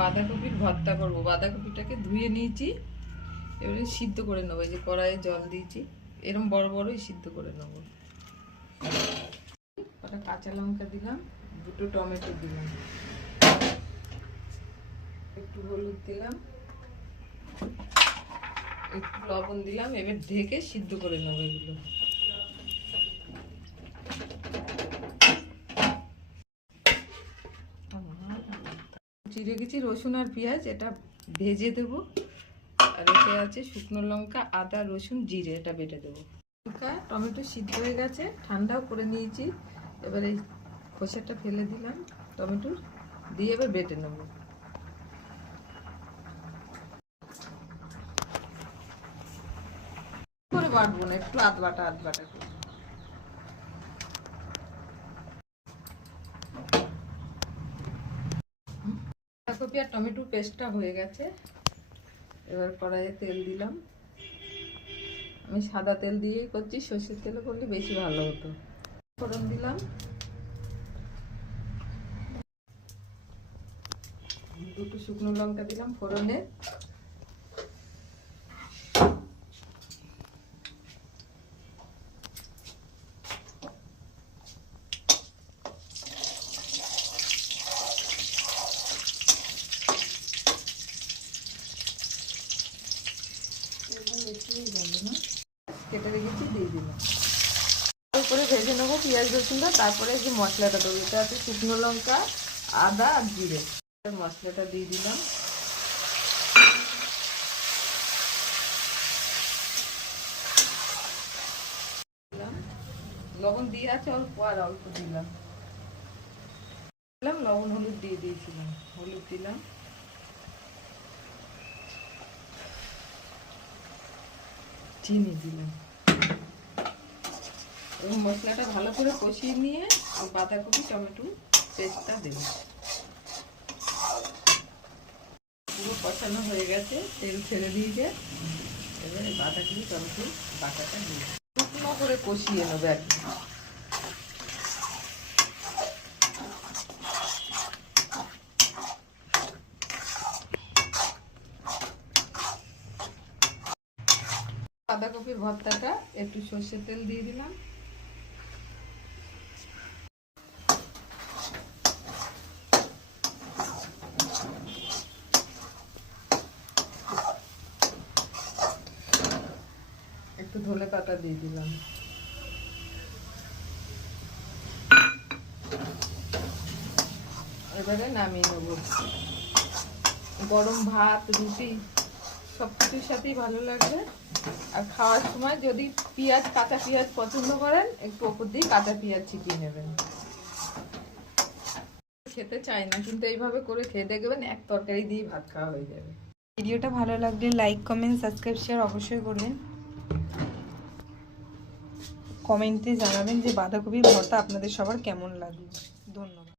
বাঁধাকপির ভর্তা করবো। বাঁধাকপিটাকে ধুয়ে নিয়েছি, এবারে সিদ্ধ করে নেবো। এই যে কড়াইয়ে জল দিয়েছি, এরকম বড় বড়ই সিদ্ধ করে নেবো। কটা কাঁচা লঙ্কা দিলাম, দুটো টমেটো দিলাম, একটু হলুদ দিলাম, একটু লবণ দিলাম। এবার ঢেকে সিদ্ধ করে নেবো এগুলো। চিড়ে গেছি রসুন আর পেঁয়াজ, এটা ভেজে দেবো। আর এতে আছে শুকনো লঙ্কা, আদা, রসুন, জিরে, এটা বেটে দেবো। লঙ্কা টমেটো সিদ্ধ হয়ে গেছে, ঠান্ডাও করে নিয়েছি। এবার এই খোসাটা ফেলে দিলাম টমেটোর, দিয়ে এবার বেটে নেবো। করে বাটবো না, একটু আধ বাটা করে। বাঁধাকপি আর টমেটোর পেস্টটা হয়ে গেছে। এবার কড়াইয়ে তেল দিলাম। আমি সাদা তেল দিয়েই করছি, সর্ষের তেলে করলে বেশি ভালো হতো। ফোড়ন দিলাম, দুটো শুকনো লঙ্কা দিলাম ফোড়নে। কেটে রেখেছি, দিয়ে দিলাম। করে ভেজে নেবো পেঁয়াজ রসুনটা, তারপরে যে মশলাটা দেবো। এটা আছে শুকনো লঙ্কা, আদা আর জিরে। মশলাটা দিয়ে দিলাম। লবণ দিয়ে আছে অল্প, আর অল্প দিলাম। লবণ হলুদ দিয়ে দিয়েছিলাম, হলুদ দিলাম। চিনি দিলাম। এবং মশলাটা ভালো করে কষিয়ে নিয়ে বাঁধাকপি টমেটো পেস্টটা দেব। পুরো কষানো হয়ে গেছে, তেল ছেড়ে দিয়েছে। এবারে বাঁধাকপি টমেটো বাটাটা দিয়ে শুকনো করে কষিয়ে নেবে আর কি। বাঁধাকপির ভর্তাটা একটু সর্ষের তেল দিয়ে দিলাম। একটু ধনে পাতা দিয়ে দিলাম। এবারে নামিয়ে নেব। গরম ভাত, রুটি সব কিছুর সাথেই ভালো লাগবে। আর খাওয়ার সময় যদি পেঁয়াজ, কাঁচা পেঁয়াজ পছন্দ করেন, একটু ওপর দিয়ে কাঁচা পেঁয়াজ ছিটিয়ে নেবেন। খেতে চাই না, কিন্তু এইভাবে করে খেয়ে দেখবেন, এক তরকারি দিয়ে ভাত খাওয়া হয়ে যাবে। ভিডিওটা ভালো লাগলে লাইক, কমেন্ট, সাবস্ক্রাইব, শেয়ার অবশ্যই করবেন। কমেন্টে জানাবেন যে বাঁধাকপির ভর্তা আপনাদের সবার কেমন লাগলো। ধন্যবাদ।